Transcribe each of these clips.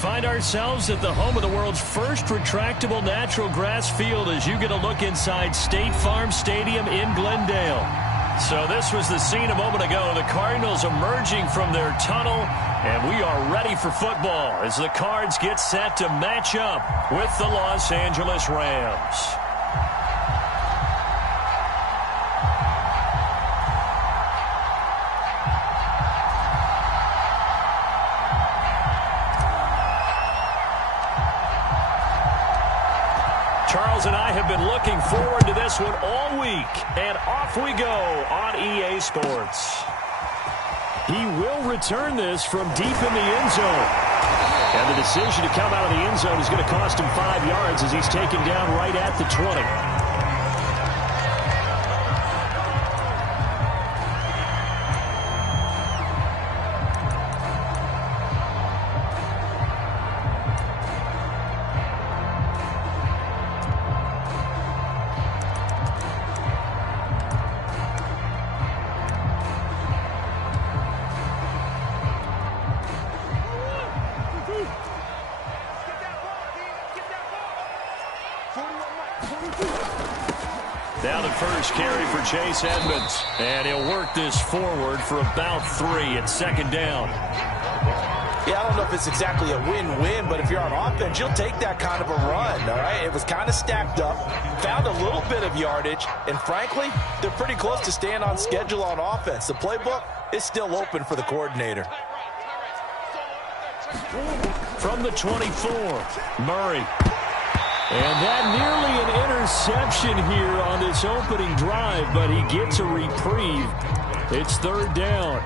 find ourselves at the home of the world's first retractable natural grass field as you get a look inside State Farm Stadium in Glendale. So this was the scene a moment ago. The Cardinals emerging from their tunnel, and we are ready for football as the Cards get set to match up with the Los Angeles Rams. Charles and I have been looking forward to this one all week, and off we go on EA Sports. He will return this from deep in the end zone. And the decision to come out of the end zone is going to cost him 5 yards as he's taken down right at the 20. Now the first carry for Chase Edmonds. And he'll work this forward for about 3 at second down. Yeah, I don't know if it's exactly a win-win, but if you're on offense, you'll take that kind of a run, all right? It was kind of stacked up, found a little bit of yardage, and frankly, they're pretty close to staying on schedule on offense. The playbook is still open for the coordinator. From the 24, Murray. And that nearly an interception here on this opening drive, but he gets a reprieve. It's third down.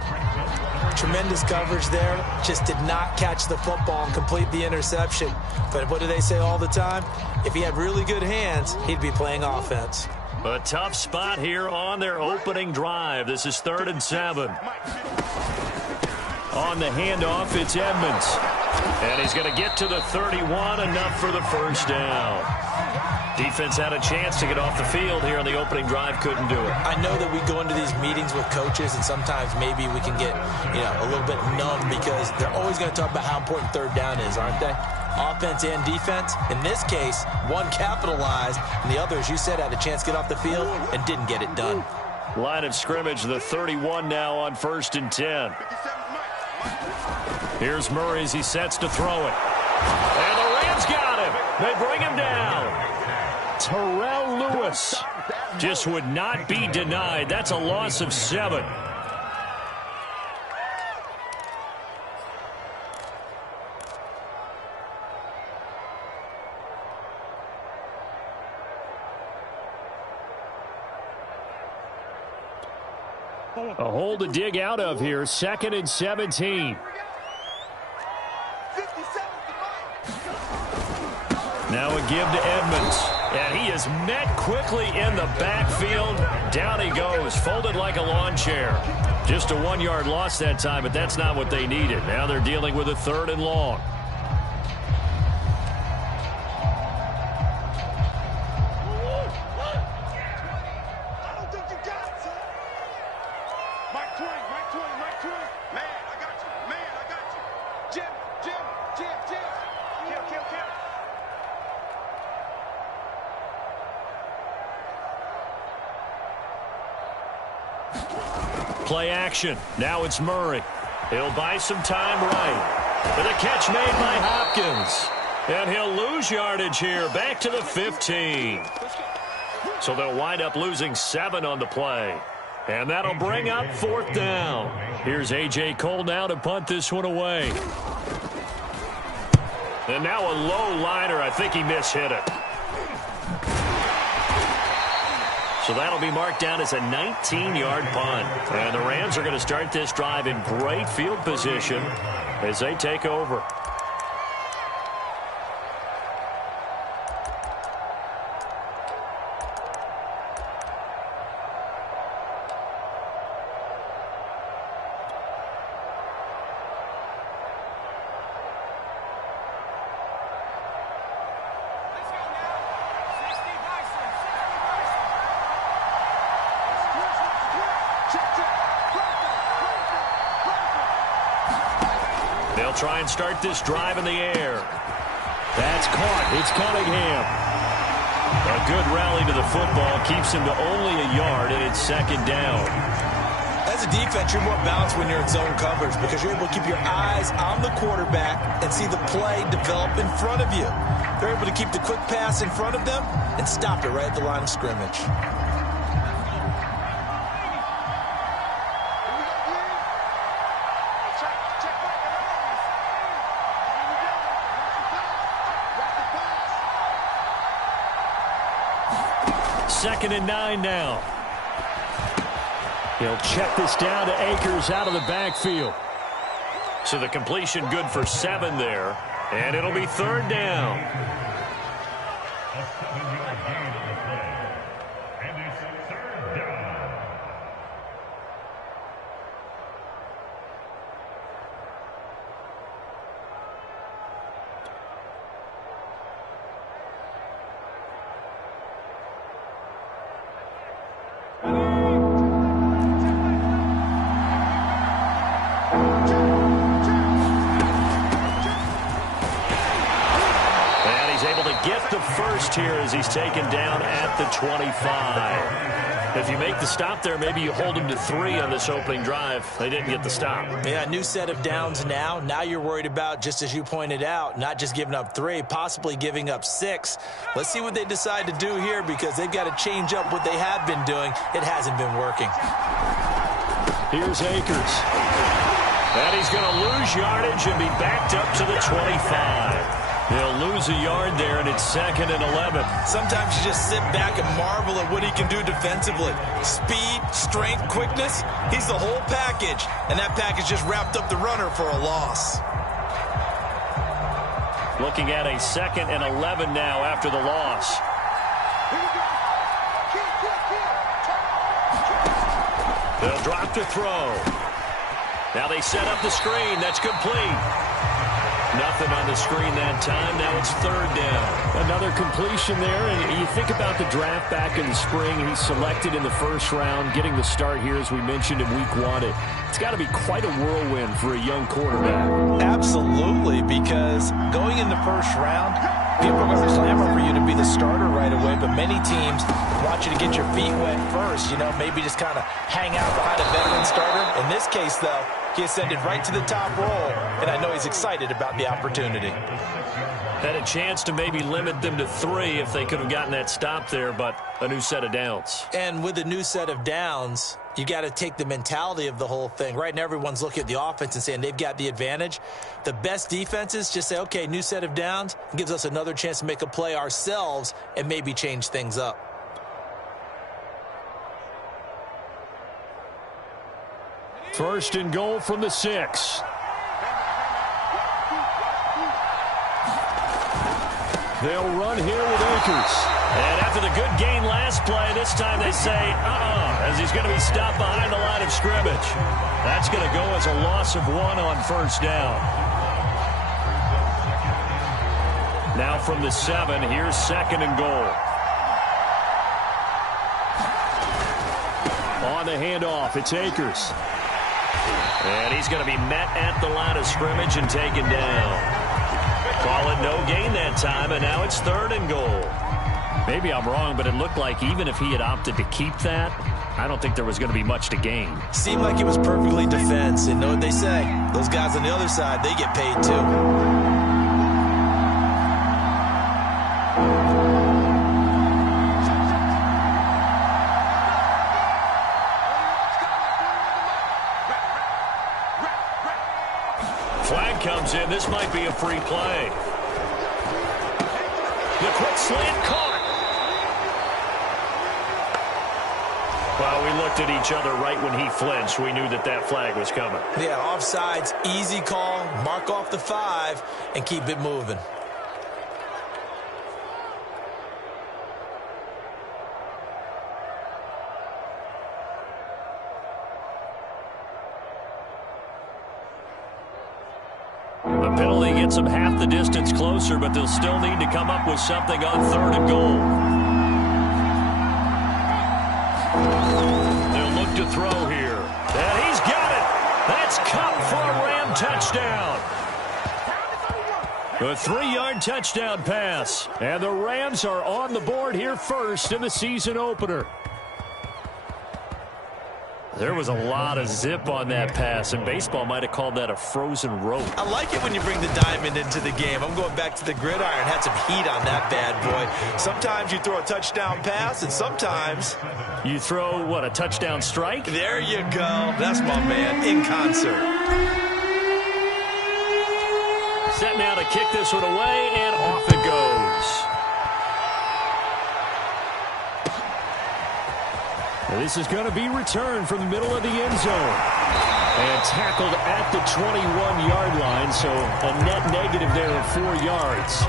Tremendous coverage there. Just did not catch the football and complete the interception. But what do they say all the time? If he had really good hands, he'd be playing offense. A tough spot here on their opening drive. This is 3rd and 7. On the handoff, it's Edmonds. And he's going to get to the 31, enough for the first down. Defense had a chance to get off the field here on the opening drive, couldn't do it. I know that we go into these meetings with coaches, and sometimes maybe we can get, a little bit numb because they're always going to talk about how important third down is, aren't they? Offense and defense. In this case, one capitalized, and the other, as you said, had a chance to get off the field and didn't get it done. Line of scrimmage, the 31 now on 1st and 10. Here's Murray as he sets to throw it. And the Rams got him. They bring him down. Terrell Lewis just would not be denied. That's a loss of 7. A hole to dig out of here. 2nd and 17. Now a give to Edmonds. And he is met quickly in the backfield. Down he goes, folded like a lawn chair. Just a 1-yard loss that time, but that's not what they needed. Now they're dealing with a 3rd and long. Play action. Now it's Murray. He'll buy some time right. With a catch made by Hopkins. And he'll lose yardage here. Back to the 15. So they'll wind up losing 7 on the play. And that'll bring up 4th down. Here's A.J. Cole now to punt this one away. And now a low liner. I think he mishit it. So that'll be marked down as a 19-yard punt. And the Rams are going to start this drive in great field position as they take over. They'll try and start this drive in the air. That's caught. It's Cunningham. A good rally to the football keeps him to only a yard, and it's second down. As a defense, you're more balanced when you're in zone coverage because you're able to keep your eyes on the quarterback and see the play develop in front of you. They're able to keep the quick pass in front of them and stop it right at the line of scrimmage. Second and 9 now. He'll check this down to Akers out of the backfield. So the completion good for 7 there. And it'll be third down. Here as he's taken down at the 25. If you make the stop there, maybe you hold him to 3 on this opening drive. They didn't get the stop. Yeah, new set of downs now. Now you're worried about, just as you pointed out, not just giving up 3, possibly giving up 6. Let's see what they decide to do here because they've got to change up what they have been doing. It hasn't been working. Here's Akers. And he's going to lose yardage and be backed up to the 25. He'll lose a yard there, and it's second and 11. Sometimes you just sit back and marvel at what he can do defensively. Speed, strength, quickness, he's the whole package. And that package just wrapped up the runner for a loss. Looking at a second and 11 now after the loss. They'll drop to throw. Now they set up the screen. That's complete. Nothing on the screen that time. Now it's third down. Another completion there. And you think about the draft back in the spring. He's selected in the first round, getting the start here, as we mentioned, in week 1. It's got to be quite a whirlwind for a young quarterback. Absolutely, because going in the first round, people are going to clamor for you to be the starter right away, but many teams want you to get your feet wet first, maybe just kind of hang out behind a veteran starter. In this case, though, he ascended right to the top role, and I know he's excited about the opportunity. Had a chance to maybe limit them to 3 if they could have gotten that stop there, but a new set of downs. And with a new set of downs, you got to take the mentality of the whole thing. Right now, everyone's looking at the offense and saying they've got the advantage. The best defenses just say, okay, new set of downs gives us another chance to make a play ourselves and maybe change things up. First and goal from the 6. They'll run here with Akers. And after the good gain last play, this time they say, as he's going to be stopped behind the line of scrimmage. That's going to go as a loss of 1 on first down. Now from the 7, here's second and goal. On the handoff, it's Akers. And he's going to be met at the line of scrimmage and taken down. Call it no gain that time, and now it's third and goal. Maybe I'm wrong, but it looked like even if he had opted to keep that, I don't think there was going to be much to gain. Seemed like it was perfectly defense, and know what they say. Those guys on the other side, they get paid too. Comes in. This might be a free play. The quick slant caught. Well, we looked at each other right when he flinched. We knew that that flag was coming. Yeah, offsides, easy call. Mark off the 5 and keep it moving. Penalty gets them half the distance closer, but they'll still need to come up with something on third and goal. They'll look to throw here. And he's got it. That's Cup for a Ram touchdown. A 3-yard touchdown pass. And the Rams are on the board here first in the season opener. There was a lot of zip on that pass, and baseball might have called that a frozen rope. I like it when you bring the diamond into the game. I'm going back to the gridiron. Had some heat on that bad boy. Sometimes you throw a touchdown pass, and sometimes you throw, what, a touchdown strike? There you go. That's my man, in concert. Set now to kick this one away, and off it goes. This is going to be returned from the middle of the end zone. And tackled at the 21-yard line, so a net negative there of 4 yards.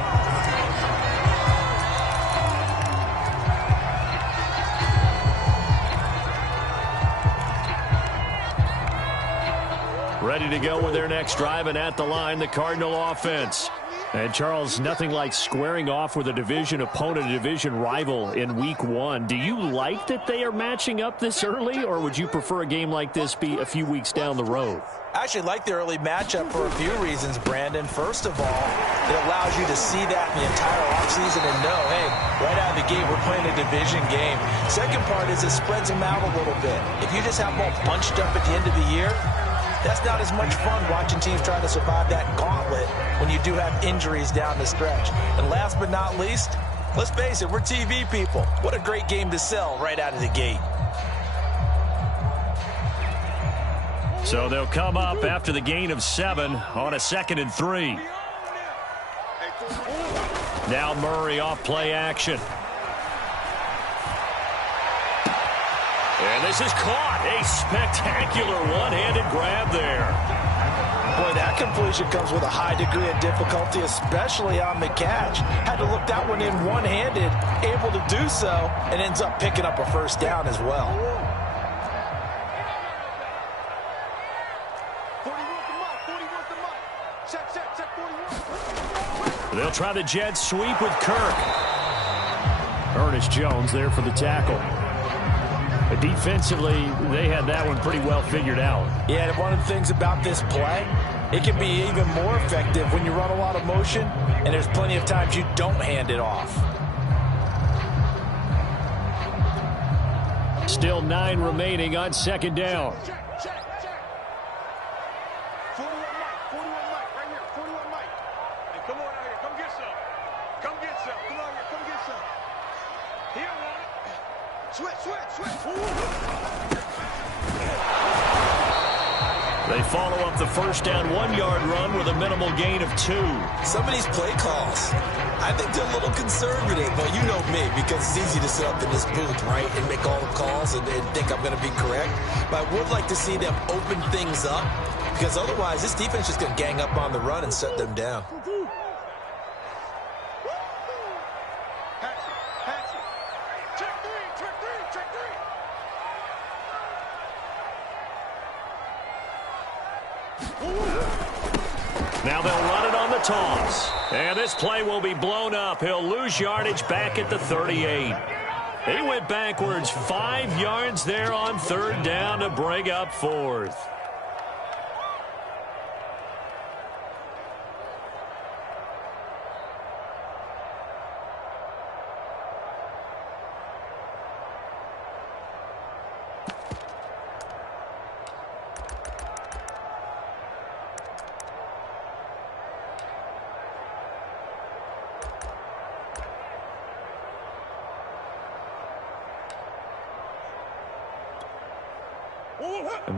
Ready to go with their next drive, and at the line, the Cardinal offense. And, Charles, nothing like squaring off with a division opponent, a division rival in Week 1. Do you like that they are matching up this early, or would you prefer a game like this be a few weeks down the road? I actually like the early matchup for a few reasons, Brandon. First of all, it allows you to see that in the entire offseason and know, hey, right out of the gate, we're playing a division game. Second part is it spreads them out a little bit. If you just have them all bunched up at the end of the year, that's not as much fun watching teams try to survive that gauntlet when you do have injuries down the stretch. And last but not least, let's face it, we're TV people. What a great game to sell right out of the gate. So they'll come up after the gain of 7 on a 2nd and 3. Now Murray off play action. And this is caught. A spectacular one-handed grab there. Boy, that completion comes with a high degree of difficulty, especially on the catch. Had to look that one in one-handed, able to do so, and ends up picking up a first down as well. They'll try the jet sweep with Kirk. Ernest Jones there for the tackle. But defensively, they had that one pretty well figured out. Yeah, and one of the things about this play, it can be even more effective when you run a lot of motion, and there's plenty of times you don't hand it off. Still 9 remaining on 2nd down. They follow up the first down 1-yard run with a minimal gain of 2. Some of these play calls, I think they're a little conservative, but you know me, because it's easy to sit up in this booth, right, and make all the calls and think I'm going to be correct. But I would like to see them open things up, because otherwise this defense is going to gang up on the run and shut them down. Now they'll run it on the toss. And this play will be blown up. He'll lose yardage back at the 38. He went backwards 5 yards there on 3rd down to bring up 4th.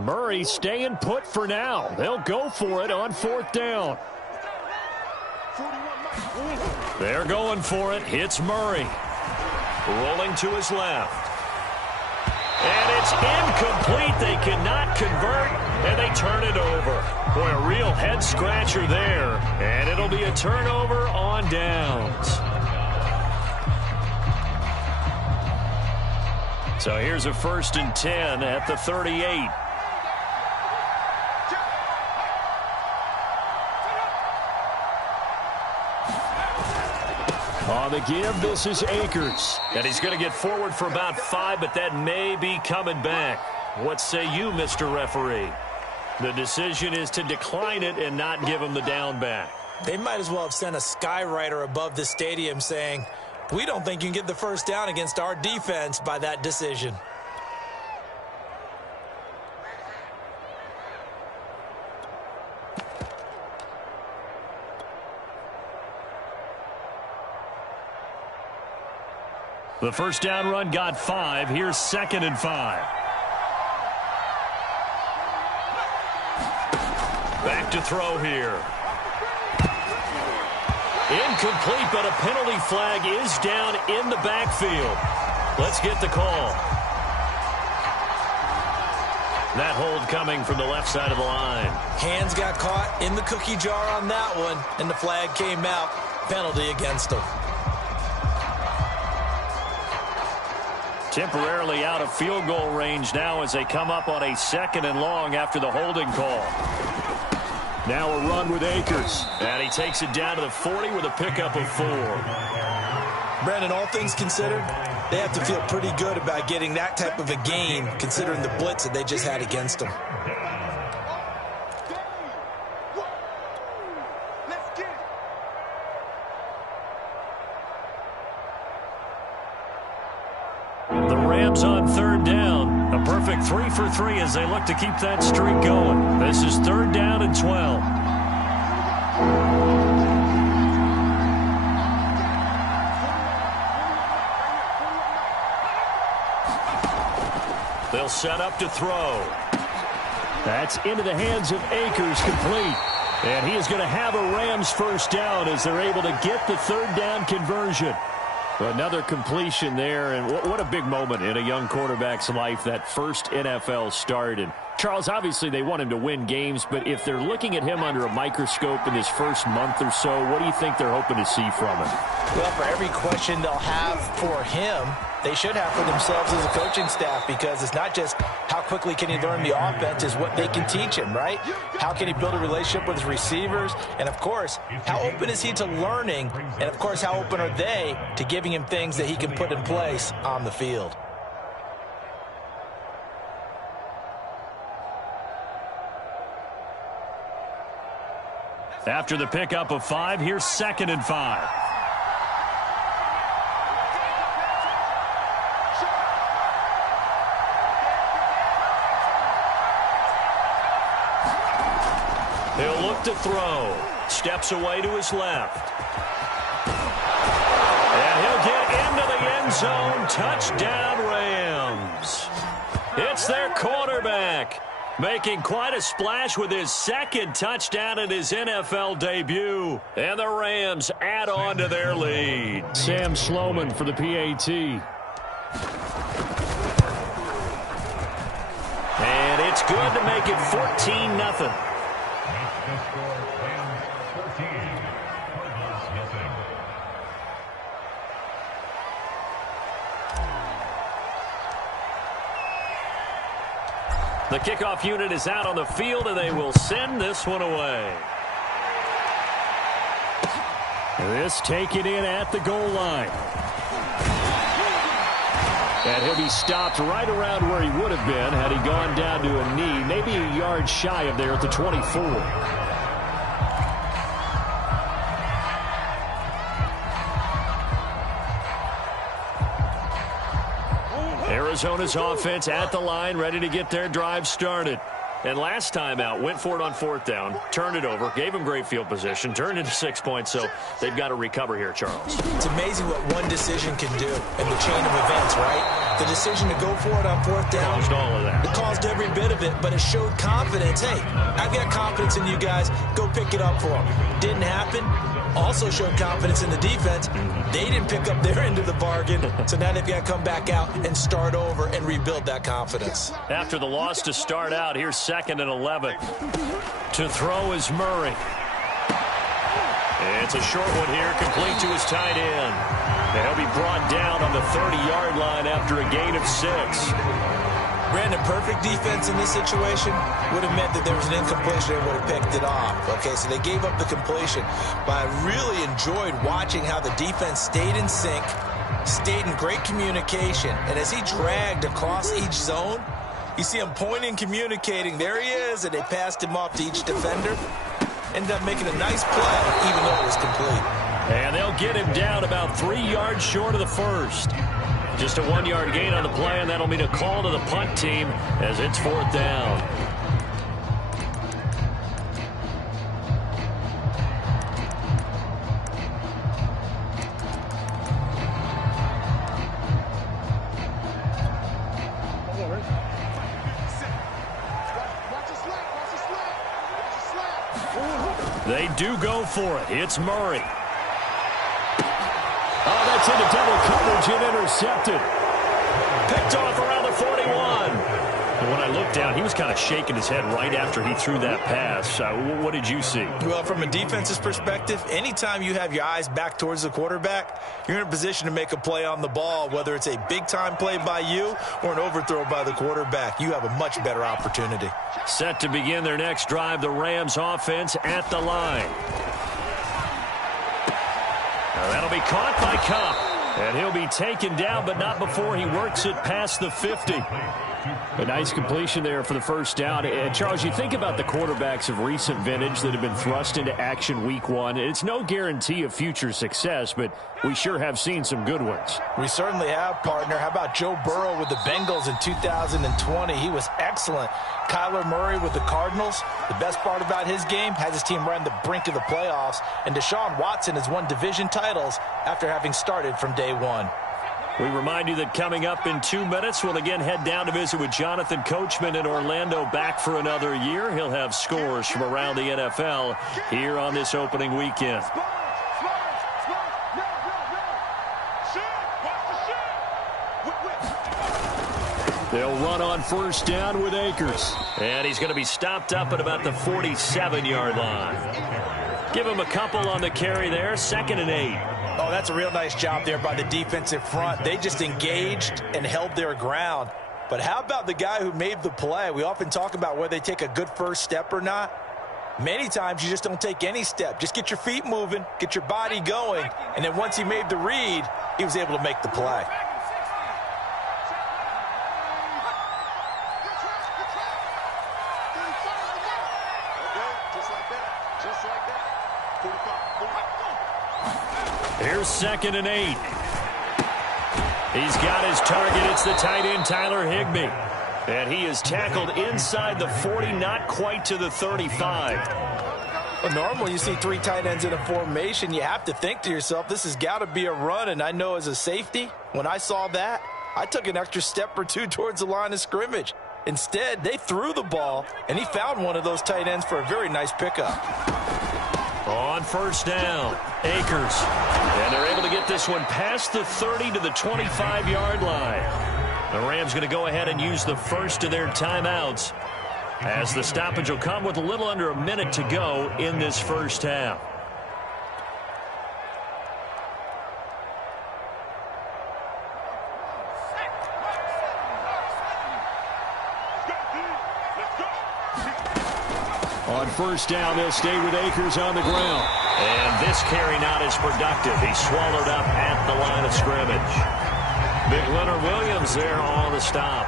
Murray staying put for now. They'll go for it on 4th down. They're going for it. It's Murray. Rolling to his left. And it's incomplete. They cannot convert, and they turn it over. Boy, a real head-scratcher there. And it'll be a turnover on downs. So here's a 1st and 10 at the 38. On the give, this is Akers. And he's going to get forward for about 5, but that may be coming back. What say you, Mr. Referee? The decision is to decline it and not give him the down back. They might as well have sent a skywriter above the stadium saying, "We don't think you can get the first down against our defense by that decision." The first down run got 5. Here's 2nd and 5. Back to throw here. Incomplete, but a penalty flag is down in the backfield. Let's get the call. That hold coming from the left side of the line. Hands got caught in the cookie jar on that one, and the flag came out. Penalty against him. Temporarily out of field goal range now as they come up on a 2nd and long after the holding call. Now a run with Akers. And he takes it down to the 40 with a pickup of 4. Brandon, all things considered, they have to feel pretty good about getting that type of a gain considering the blitz that they just had against them. The Rams on 3rd down. A perfect 3 for 3 as they look to keep that streak going. This is 3rd down and 12. They'll set up to throw. That's into the hands of Akers, complete. And he is going to have a Rams first down as they're able to get the 3rd down conversion. Another completion there, and what a big moment in a young quarterback's life, that first NFL start. And Charles, obviously they want him to win games, but if they're looking at him under a microscope in this first month or so, what do you think they're hoping to see from him? Well, for every question they'll have for him, they should have for themselves as a coaching staff, because it's not just how quickly can he learn the offense, it's what they can teach him, right? How can he build a relationship with his receivers? And, of course, how open is he to learning? And, of course, how open are they to giving him things that he can put in place on the field? After the pickup of 5, here's 2nd and 5. He'll look to throw. Steps away to his left. And he'll get into the end zone. Touchdown, Rams. It's their quarterback, making quite a splash with his 2nd touchdown in his NFL debut. And the Rams add on to their lead. Sam Sloman for the PAT. And it's good to make it 14-0. The kickoff unit is out on the field, and they will send this one away. This taken in at the goal line. And he'll be stopped right around where he would have been had he gone down to a knee, maybe a yard shy of there at the 24. Arizona's offense at the line, ready to get their drive started. And last time out, went for it on 4th down, turned it over, gave him great field position, turned into 6 points, so they've got to recover here, Charles. It's amazing what one decision can do in the chain of events, right? The decision to go for it on 4th down. Caused all of that. It caused every bit of it, but it showed confidence. Hey, I've got confidence in you guys. Go pick it up for them. Didn't happen. Also showed confidence in the defense. They didn't pick up their end of the bargain, so now they've got to come back out and start over and rebuild that confidence. After the loss to start out, here's 2nd and 11. To throw is Murray. It's a short one here, complete to his tight end. And he'll be brought down on the 30-yard line after a gain of 6. Brandon, perfect defense in this situation would have meant that there was an incompletion and would have picked it off. Okay, so they gave up the completion. But I really enjoyed watching how the defense stayed in sync, stayed in great communication. And as he dragged across each zone, you see him pointing, communicating. There he is, and they passed him off to each defender. ended up making a nice play, even though it was complete. And they'll get him down about 3 yards short of the first. Just a 1-yard gain on the play, and that'll mean a call to the punt team as it's 4th down. They do go for it. It's Murray. Oh, that's into double coverage and intercepted. Picked off around the 41. And when I looked down, he was kind of shaking his head right after he threw that pass. What did you see? Well, from a defense's perspective, anytime you have your eyes back towards the quarterback, you're in a position to make a play on the ball, whether it's a big-time play by you or an overthrow by the quarterback. You have a much better opportunity. Set to begin their next drive, the Rams offense at the line. Now that'll be caught by Kupp, and he'll be taken down, but not before he works it past the 50. A nice completion there for the first down. And Charles, you think about the quarterbacks of recent vintage that have been thrust into action week 1. It's no guarantee of future success, but we sure have seen some good ones. We certainly have, partner. How about Joe Burrow with the Bengals in 2020? He was excellent. Kyler Murray with the Cardinals. The best part about his game, has his team right on the brink of the playoffs. And Deshaun Watson has won division titles after having started from day 1. We remind you that coming up in 2 minutes, we'll again head down to visit with Jonathan Coachman in Orlando, back for another year. He'll have scores from around the NFL here on this opening weekend. They'll run on first down with Akers. And he's going to be stopped up at about the 47-yard line. Give him a couple on the carry there, 2nd and 8. Oh, that's a real nice job there by the defensive front. They just engaged and held their ground. But how about the guy who made the play? We often talk about whether they take a good first step or not. Many times you just don't take any step. Just get your feet moving, get your body going, and then once he made the read, he was able to make the play. Here's 2nd and 8. He's got his target. It's the tight end, Tyler Higbee. And he is tackled inside the 40, not quite to the 35. Well, normally you see 3 tight ends in a formation. You have to think to yourself, this has got to be a run. And I know as a safety, when I saw that, I took an extra step or 2 towards the line of scrimmage. Instead, they threw the ball, and he found one of those tight ends for a very nice pickup. On first down, Akers. And they're able to get this one past the 30 to the 25-yard line. The Rams going to go ahead and use the first of their timeouts, as the stoppage will come with a little under a minute to go in this first half. On first down, they'll stay with Akers on the ground. And this carry not as productive. He's swallowed up at the line of scrimmage. Big Leonard Williams there on the stop.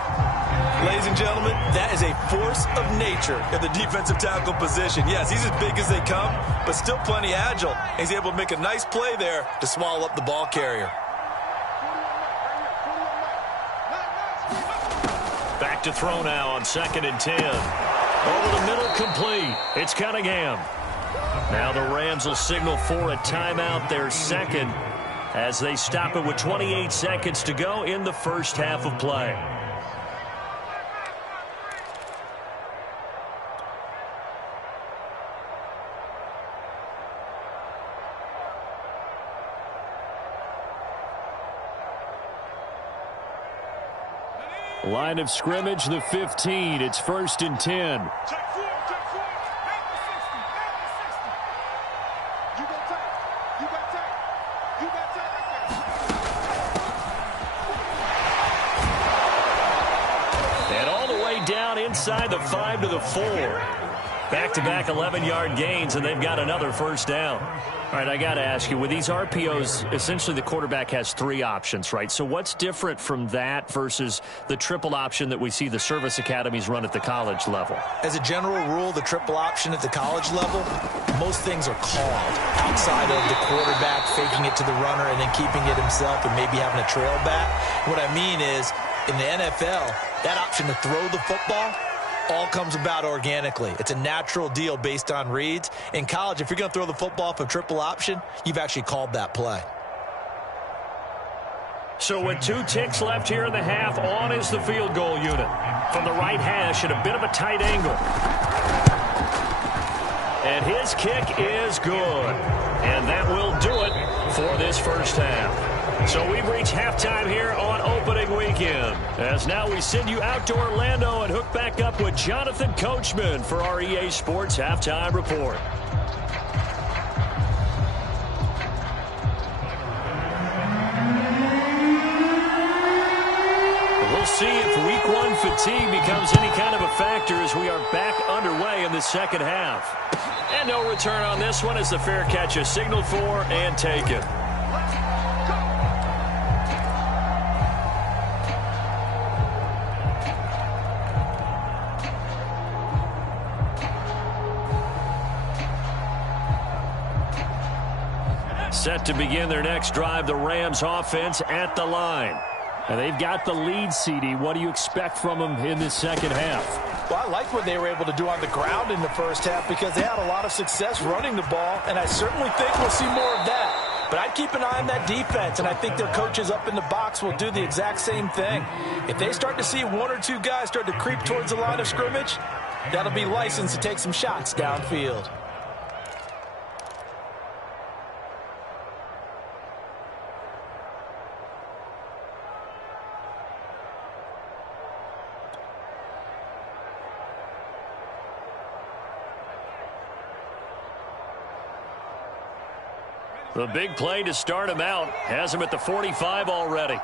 Ladies and gentlemen, that is a force of nature at the defensive tackle position. Yes, he's as big as they come, but still plenty agile. He's able to make a nice play there to swallow up the ball carrier. Back to throw now on 2nd and 10. Over the middle, complete. It's Cunningham. Now the Rams will signal for a timeout, their second, as they stop it with 28 seconds to go in the first half of play. Line of scrimmage, the 15. It's 1st and 10. And all the way down inside the 5 to the 4. Back-to-back 11-yard gains, and they've got another first down. All right, I got to ask you, with these RPOs, essentially the quarterback has 3 options, right? So what's different from that versus the triple option that we see the service academies run at the college level? As a general rule, the triple option at the college level, most things are called outside of the quarterback faking it to the runner and then keeping it himself and maybe having a trail back. What I mean is, in the NFL, that option to throw the football all comes about organically. It's a natural deal based on reads. In college, if you're going to throw the football for triple option, you've actually called that play. So with 2 ticks left here in the half, on is the field goal unit. From the right hash at a bit of a tight angle. And his kick is good. And that will do it for this first half. So we've reached halftime here on opening weekend. As now we send you out to Orlando and hook back up with Jonathan Coachman for our EA Sports Halftime Report. We'll see if week 1 fatigue becomes any kind of a factor as we are back underway in the second half. And no return on this one as the fair catch is signaled for and taken. Set to begin their next drive, the Rams offense at the line. And they've got the lead, CD. What do you expect from them in this second half? Well, I like what they were able to do on the ground in the first half because they had a lot of success running the ball, and I certainly think we'll see more of that. But I'd keep an eye on that defense, and I think their coaches up in the box will do the exact same thing. If they start to see 1 or 2 guys start to creep towards the line of scrimmage, that'll be license to take some shots downfield. The big play to start him out has him at the 45 already.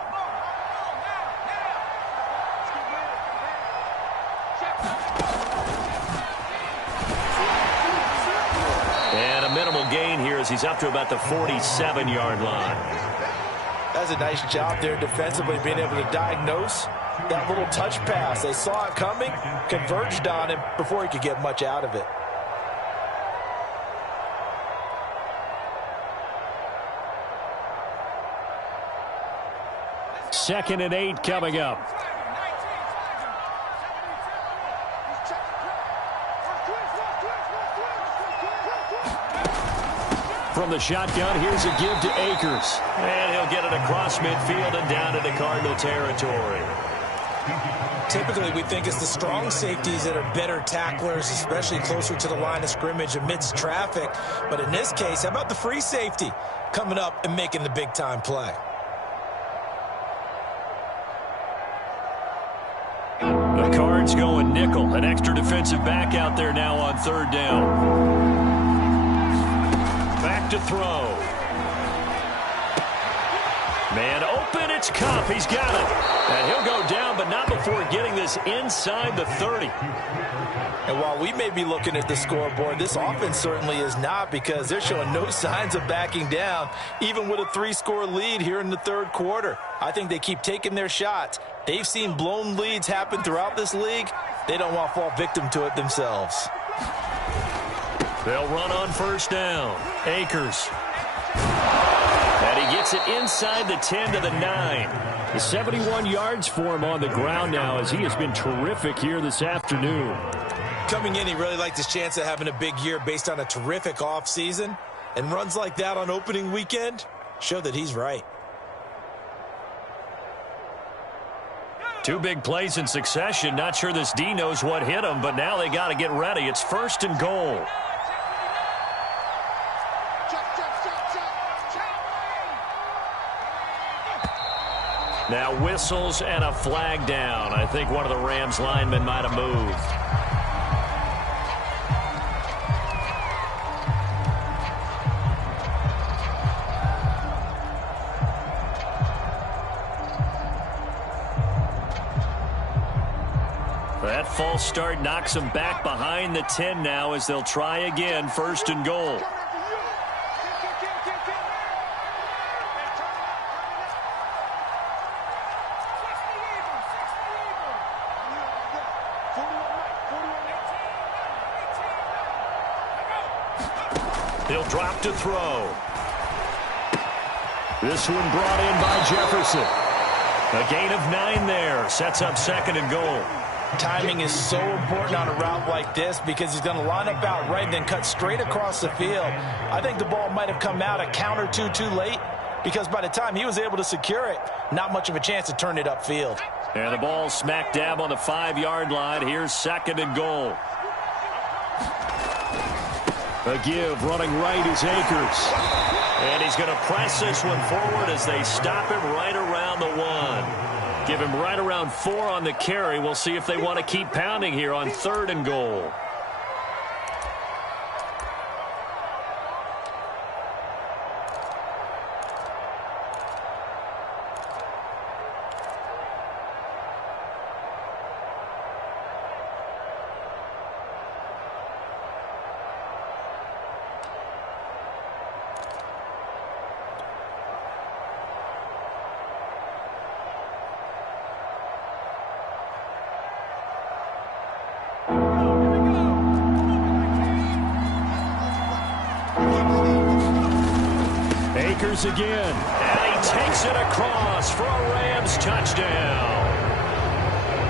And a minimal gain here as he's up to about the 47-yard line. That's a nice job there defensively, being able to diagnose that little touch pass. They saw it coming, converged on him before he could get much out of it. Second and 8 coming up. From the shotgun, here's a give to Akers. And he'll get it across midfield and down into Cardinal territory. Typically, we think it's the strong safeties that are better tacklers, especially closer to the line of scrimmage amidst traffic. But in this case, how about the free safety coming up and making the big-time play? The Cards going nickel. An extra defensive back out there now on 3rd down. Back to throw. Man open, it's Kupp. He's got it. And he'll go down, but not before getting this inside the 30. And while we may be looking at the scoreboard, this offense certainly is not, because they're showing no signs of backing down, even with a 3-score lead here in the 3rd quarter. I think they keep taking their shots. They've seen blown leads happen throughout this league. They don't want to fall victim to it themselves. They'll run on 1st down. Akers. And he gets it inside the 10 to the 9. The 71 yards for him on the ground now, as he has been terrific here this afternoon. Coming in, he really liked his chance of having a big year based on a terrific offseason. And runs like that on opening weekend show that he's right. 2 big plays in succession. Not sure this D knows what hit him, but now they got to get ready. It's 1st and goal. Now whistles and a flag down. I think one of the Rams linemen might have moved. That false start knocks them back behind the 10 now as they'll try again, 1st and goal. He'll drop to throw. This one brought in by Jefferson. A gain of 9 there. Sets up 2nd and goal. Timing is so important on a route like this because he's going to line up out right and then cut straight across the field. I think the ball might have come out a count or two too late because by the time he was able to secure it, not much of a chance to turn it upfield. And the ball smack dab on the 5-yard line. Here's 2nd and goal. A give running right is Akers. And he's going to press this one forward as they stop him right around the 1. Give him right around 4 on the carry. We'll see if they want to keep pounding here on 3rd and goal. Again, and he takes it across for a Rams touchdown.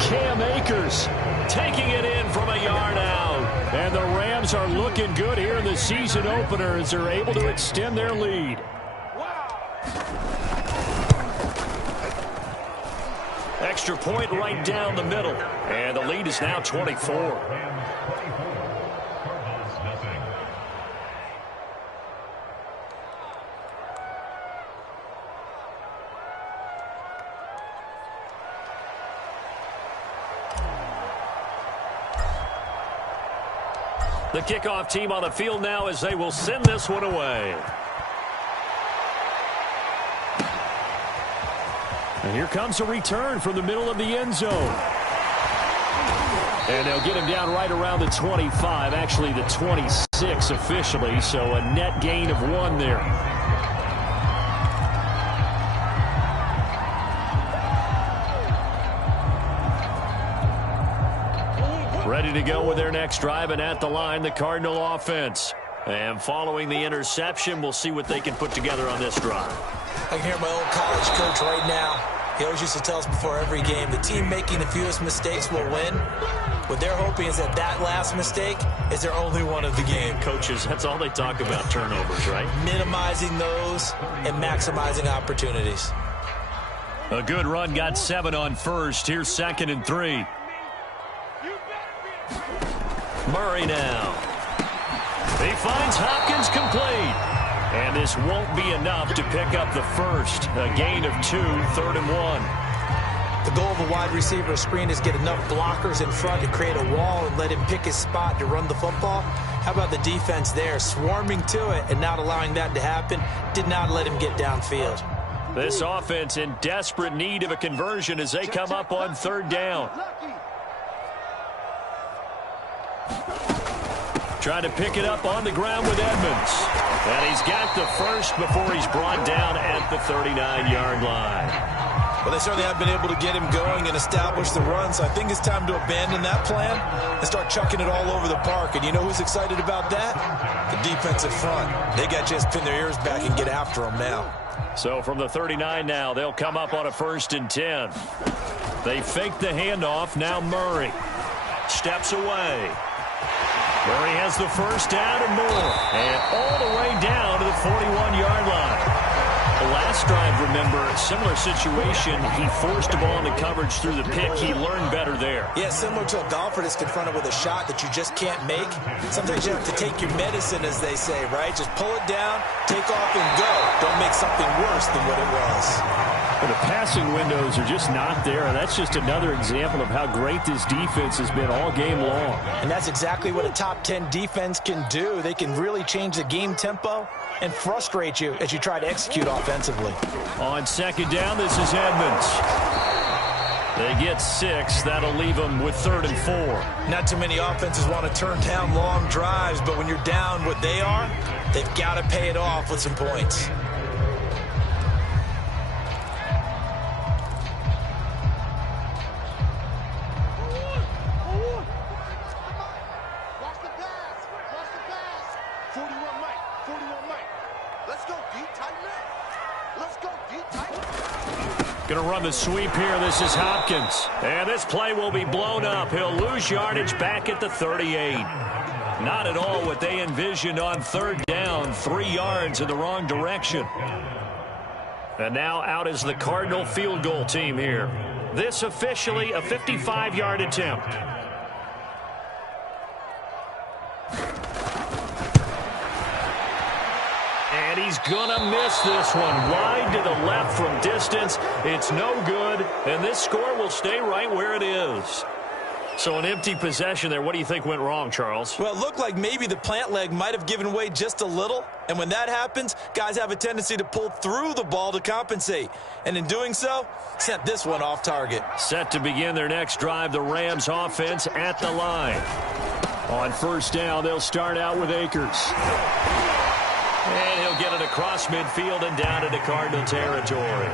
Cam Akers taking it in from a yard out. And the Rams are looking good here in the season opener as they're able to extend their lead. Extra point right down the middle. And the lead is now 24. The kickoff team on the field now as they will send this one away. And here comes a return from the middle of the end zone. And they'll get him down right around the 25, actually the 26 officially, so a net gain of 1 there. Ready to go with their next drive, and at the line, the Cardinal offense. And following the interception, we'll see what they can put together on this drive. I can hear my old college coach right now. He always used to tell us before every game, the team making the fewest mistakes will win. What they're hoping is that that last mistake is their only one of the game. Coaches, that's all they talk about, turnovers, right? Minimizing those and maximizing opportunities. A good run, got 7 on first. Here's 2nd and 3. Murray now. He finds Hopkins complete. And this won't be enough to pick up the first. A gain of 2, 3rd and 1. The goal of a wide receiver screen is get enough blockers in front to create a wall and let him pick his spot to run the football. How about the defense there, swarming to it and not allowing that to happen? Did not let him get downfield. This offense in desperate need of a conversion as they come up on 3rd down. Trying to pick it up on the ground with Edmonds. And he's got the first before he's brought down at the 39-yard line. Well, they certainly have been able to get him going and establish the run, so I think it's time to abandon that plan and start chucking it all over the park. And you know who's excited about that? The defensive front. They got to just pin their ears back and get after him now. So from the 39 now, they'll come up on a 1st and 10. They fake the handoff. Now Murray steps away. Murray has the first down and more. And all the way down to the 41-yard line. The last drive, remember, similar situation. He forced the ball into coverage through the pick. He learned better there. Yeah, similar to a golfer that's confronted with a shot that you just can't make. Sometimes you have to take your medicine, as they say, right? Just pull it down, take off, and go. Don't make something worse than what it was. But the passing windows are just not there. And that's just another example of how great this defense has been all game long. And that's exactly what a top 10 defense can do. They can really change the game tempo and frustrate you as you try to execute offensively. On 2nd down, this is Edmonds. They get 6. That'll leave them with 3rd and 4. Not too many offenses want to turn down long drives, but when you're down what they are, they've got to pay it off with some points. Going to run the sweep here. This is Hopkins. And this play will be blown up. He'll lose yardage back at the 38. Not at all what they envisioned on 3rd down. 3 yards in the wrong direction. And now out is the Cardinal field goal team here. This officially a 55-yard attempt. And he's going to miss this one. Wide to the left from distance. It's no good. And this score will stay right where it is. So an empty possession there. What do you think went wrong, Charles? Well, it looked like maybe the plant leg might have given way just a little. And when that happens, guys have a tendency to pull through the ball to compensate. And in doing so, sent this one off target. Set to begin their next drive, the Rams offense at the line. On 1st down, they'll start out with Akers. And he'll get it across midfield and down into Cardinal territory.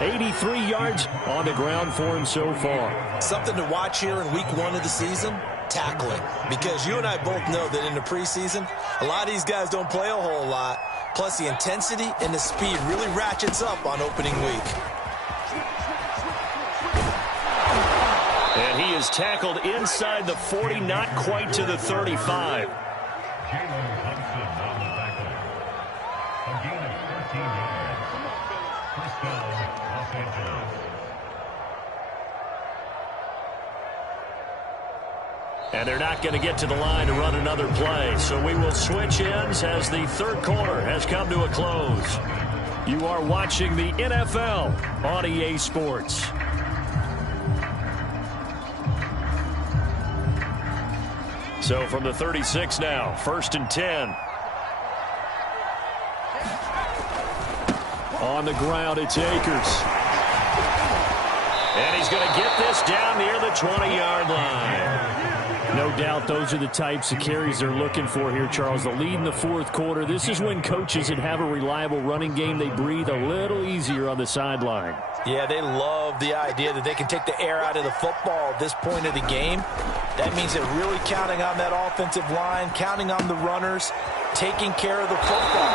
83 yards on the ground for him so far. Something to watch here in week 1 of the season, tackling. Because you and I both know that in the preseason, a lot of these guys don't play a whole lot. Plus the intensity and the speed really ratchets up on opening week. And he is tackled inside the 40, not quite to the 35. And they're not going to get to the line to run another play. So we will switch ends as the 3rd quarter has come to a close. You are watching the NFL on EA Sports. So from the 36 now, 1st and 10. On the ground, it's Akers. And he's going to get this down near the 20-yard line. No doubt those are the types of carries they're looking for here, Charles. The lead in the 4th quarter. This is when coaches that have a reliable running game, they breathe a little easier on the sideline. Yeah, they love the idea that they can take the air out of the football at this point of the game. That means they're really counting on that offensive line, counting on the runners, taking care of the football.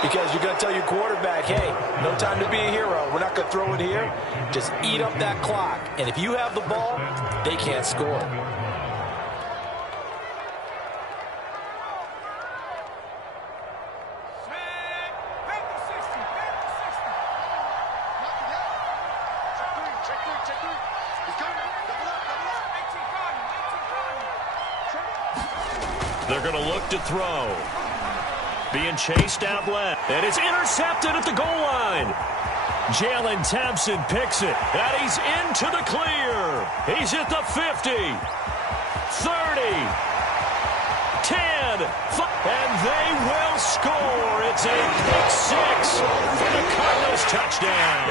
Because you're going to tell your quarterback, hey, no time to be a hero. We're not going to throw it here. Just eat up that clock. And if you have the ball, they can't score. They're going to look to throw. Being chased out left. And it's intercepted at the goal line. Jalen Thompson picks it. And he's into the clear. He's at the 50. 30. 10. And they will score. It's a pick 6 for the Cardinals touchdown.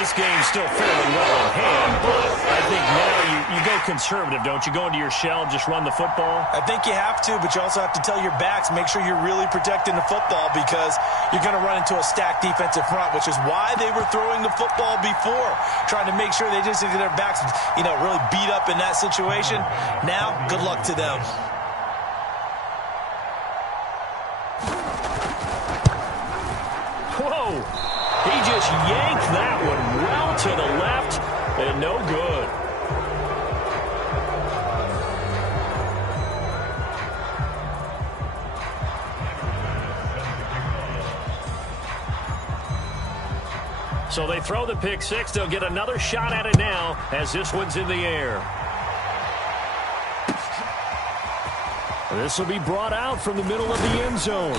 This game's still fairly well in hand, but I think now you go conservative, don't you? Go into your shell and just run the football? I think you have to, but you also have to tell your backs, make sure you're really protecting the football because you're going to run into a stacked defensive front, which is why they were throwing the football before, trying to make sure they just get their backs, really beat up in that situation. Now, good luck to them. Whoa! He just yanked that one well to the left, and no good. So they throw the pick 6. They'll get another shot at it now as this one's in the air. This will be brought out from the middle of the end zone.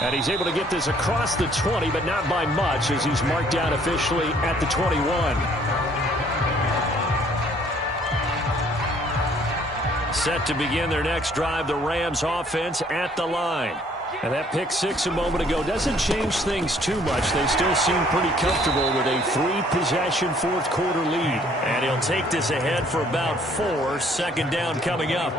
And he's able to get this across the 20, but not by much as he's marked down officially at the 21. Set to begin their next drive, the Rams offense at the line. And that pick six a moment ago doesn't change things too much. They still seem pretty comfortable with a 3-possession fourth-quarter lead. And he'll take this ahead for about 4. Second down coming up.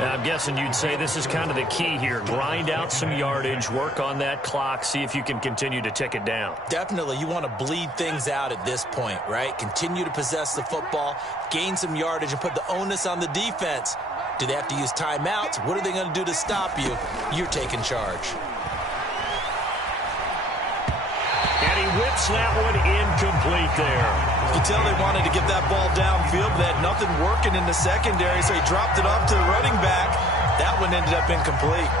I'm guessing you'd say this is kind of the key here. Grind out some yardage, work on that clock, see if you can continue to tick it down. Definitely. You want to bleed things out at this point, right? Continue to possess the football, gain some yardage, and put the onus on the defense. Do they have to use timeouts? What are they going to do to stop you? You're taking charge. And he whips that one incomplete there. You can tell they wanted to get that ball downfield, but they had nothing working in the secondary, so he dropped it off to the running back. That one ended up incomplete.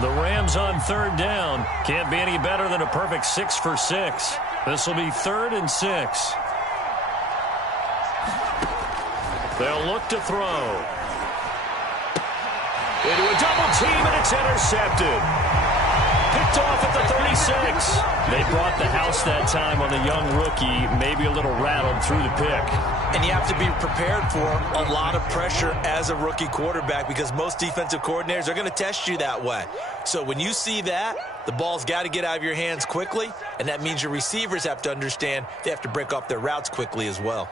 The Rams on third down. Can't be any better than a perfect 6 for 6. This will be 3rd and 6. They'll look to throw. Into a double team, and it's intercepted. Picked off at the 36. They brought the house that time on the young rookie, maybe a little rattled through the pick. And you have to be prepared for a lot of pressure as a rookie quarterback because most defensive coordinators are going to test you that way. So when you see that, the ball's got to get out of your hands quickly, and that means your receivers have to understand they have to break off their routes quickly as well.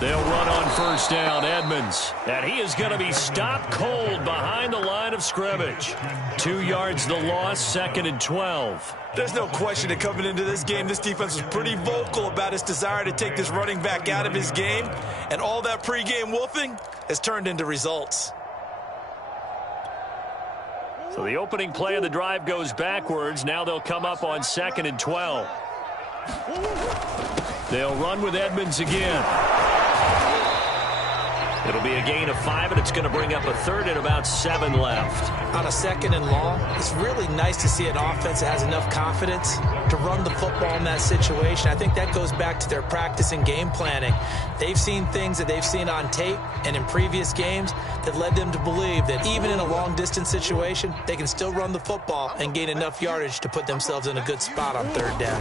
They'll run on first down, Edmonds. And he is going to be stopped cold behind the line of scrimmage. 2 yards the loss, 2nd and 12. There's no question that coming into this game, this defense was pretty vocal about its desire to take this running back out of his game. And all that pregame wolfing has turned into results. So the opening play of the drive goes backwards. Now they'll come up on 2nd and 12. They'll run with Edmonds again. It'll be a gain of 5, and it's going to bring up a 3rd and about 7 left. On a 2nd and long, it's really nice to see an offense that has enough confidence to run the football in that situation. I think that goes back to their practice and game planning. They've seen things that they've seen on tape and in previous games that led them to believe that even in a long-distance situation, they can still run the football and gain enough yardage to put themselves in a good spot on 3rd down.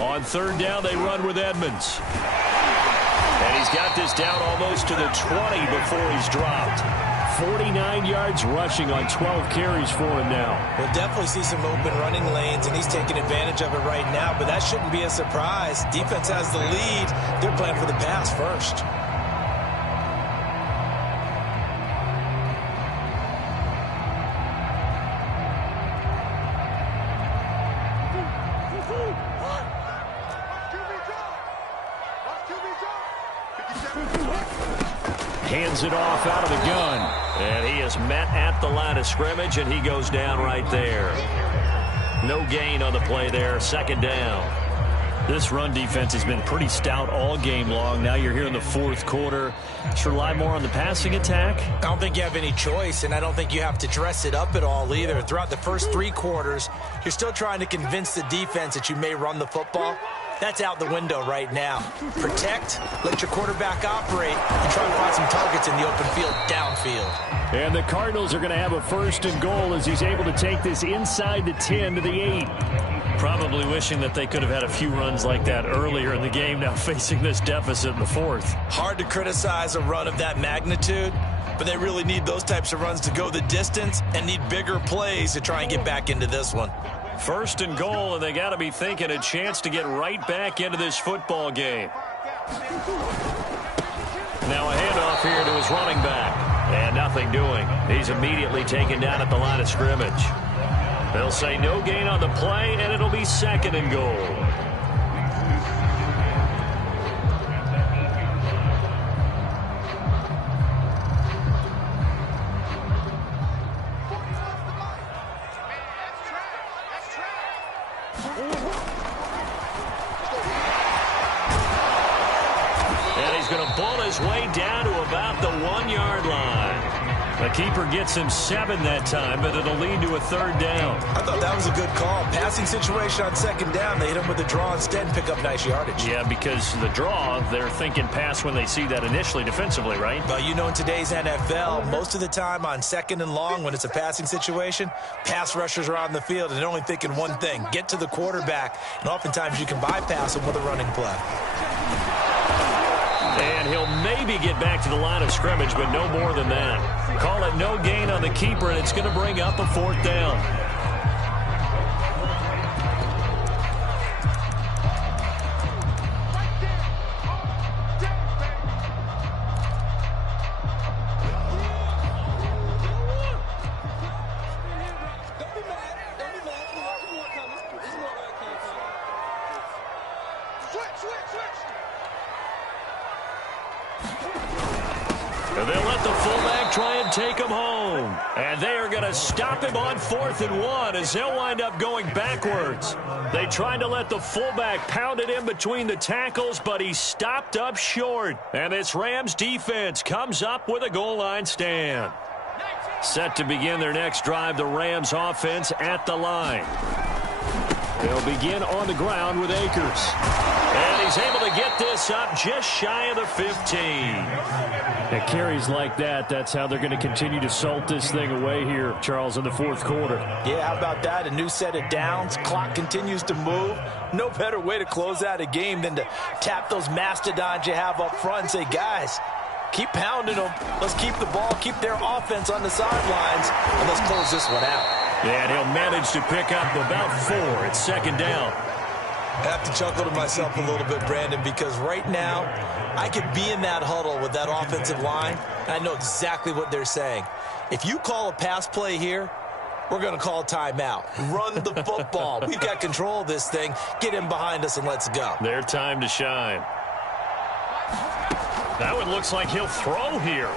On 3rd down, they run with Edmonds. And he's got this down almost to the 20 before he's dropped. 49 yards rushing on 12 carries for him now. We'll definitely see some open running lanes, and he's taking advantage of it right now, but that shouldn't be a surprise. Defense has the lead. They're playing for the pass first. Hands it off out of the gun. And he is met at the line of scrimmage, and he goes down right there. No gain on the play there. 2nd down. This run defense has been pretty stout all game long. Now you're here in the 4th quarter. Should rely more on the passing attack? I don't think you have any choice, and I don't think you have to dress it up at all either. Throughout the first 3 quarters, you're still trying to convince the defense that you may run the football. That's out the window right now. Protect, let your quarterback operate, and try to find some targets in the open field downfield. And the Cardinals are going to have a 1st and goal as he's able to take this inside the 10 to the 8. Probably wishing that they could have had a few runs like that earlier in the game, now facing this deficit in the 4th. Hard to criticize a run of that magnitude, but they really need those types of runs to go the distance and need bigger plays to try and get back into this one. 1st and goal, and they got to be thinking a chance to get right back into this football game. Now a handoff here to his running back. And nothing doing. He's immediately taken down at the line of scrimmage. They'll say no gain on the play, and it'll be 2nd and goal. And he's going to bull his way down to about the 1-yard line. The keeper gets him 7 that time, but it'll lead to a 3rd down. I thought that was a good call. Passing situation on 2nd down. They hit him with the draw instead and pick up nice yardage. Yeah, because the draw, they're thinking pass when they see that initially defensively, right? Well, you know, in today's NFL, most of the time on 2nd and long, when it's a passing situation, pass rushers are on the field, and they're only thinking one thing, get to the quarterback. And oftentimes you can bypass them with a running play. And he'll maybe get back to the line of scrimmage, but no more than that. Call it no gain on the keeper, and it's going to bring up a 4th down. And they'll let the fullback try and take him home. And they are going to stop him on 4th and 1 as he'll wind up going backwards. They tried to let the fullback pound it in between the tackles, but he stopped up short. And this Rams defense comes up with a goal line stand. Set to begin their next drive, the Rams offense at the line. They'll begin on the ground with Akers. And he's able to get this up just shy of the 15. At carries like that, that's how they're going to continue to salt this thing away here, Charles, in the 4th quarter. Yeah, how about that? A new set of downs. Clock continues to move. No better way to close out a game than to tap those mastodons you have up front and say, guys, keep pounding them. Let's keep the ball, keep their offense on the sidelines, and let's close this one out. Yeah, and he'll manage to pick up about 4. It's 2nd down. I have to chuckle to myself a little bit, Brandon, because right now I could be in that huddle with that offensive line, and I know exactly what they're saying. If you call a pass play here, we're going to call a timeout. Run the football. We've got control of this thing. Get him behind us and let's go. Their time to shine. That one looks like he'll throw here.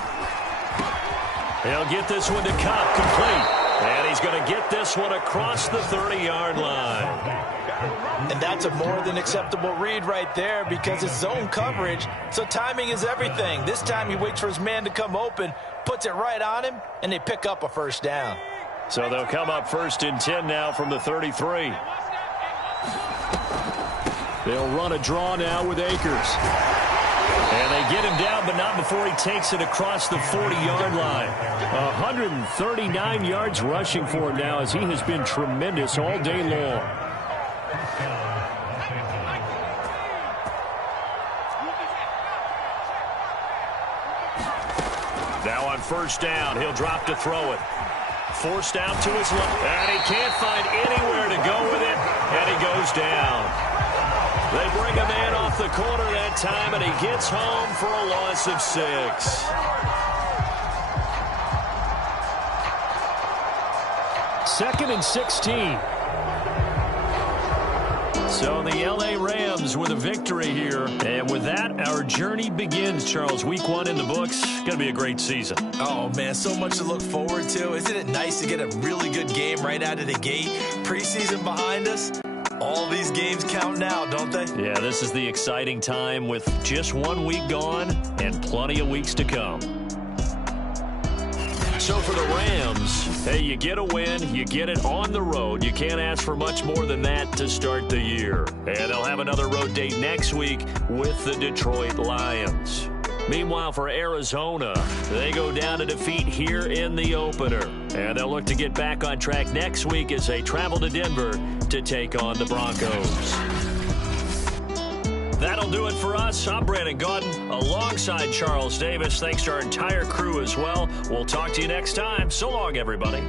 He'll get this one to Cobb, complete. And he's going to get this one across the 30-yard line. And that's a more than acceptable read right there because it's zone coverage, so timing is everything. This time he waits for his man to come open, puts it right on him, and they pick up a 1st down. So they'll come up 1st and 10 now from the 33. They'll run a draw now with Akers. And they get him down, but not before he takes it across the 40-yard line. 139 yards rushing for him now as he has been tremendous all day long. Now on 1st down, he'll drop to throw it. Forced out to his left, and he can't find anywhere to go with it, and he goes down. They bring a man off the corner that time, and he gets home for a loss of 6. 2nd and 16. So the L.A. Rams with a victory here. And with that, our journey begins, Charles. Week 1 in the books. Going to be a great season. Oh, man, so much to look forward to. Isn't it nice to get a really good game right out of the gate? Preseason behind us. All these games count now, don't they? Yeah, this is the exciting time with just 1 week gone and plenty of weeks to come. So for the Rams, hey, you get a win, you get it on the road. You can't ask for much more than that to start the year. And they'll have another road date next week with the Detroit Lions. Meanwhile, for Arizona, they go down to defeat here in the opener. And they'll look to get back on track next week as they travel to Denver to take on the Broncos. That'll do it for us. I'm Brandon Gaudin alongside Charles Davis. Thanks to our entire crew as well. We'll talk to you next time. So long, everybody.